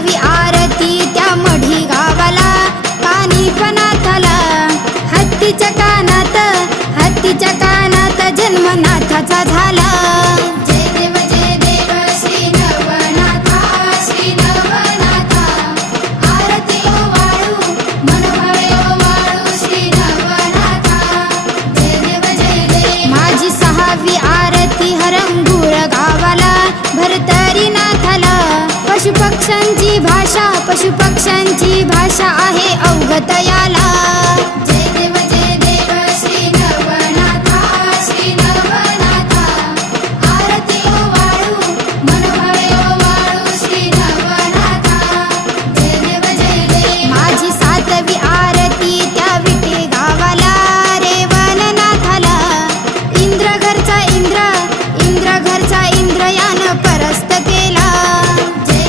सहावी आरती त्या मढी गावाला कानिफनाथाला हत्तीच्या कानात जन्मनाथाचा झाला जय देव श्री नवनाथा आरती ओ वाळू मन भावे ओ वाळू श्री नवनाथा जय देव माझी सहावी आरती हरंगुळ गावाला भरतरीनाथाला पशुपक्ष्यांची भाषा आहे अवगत याला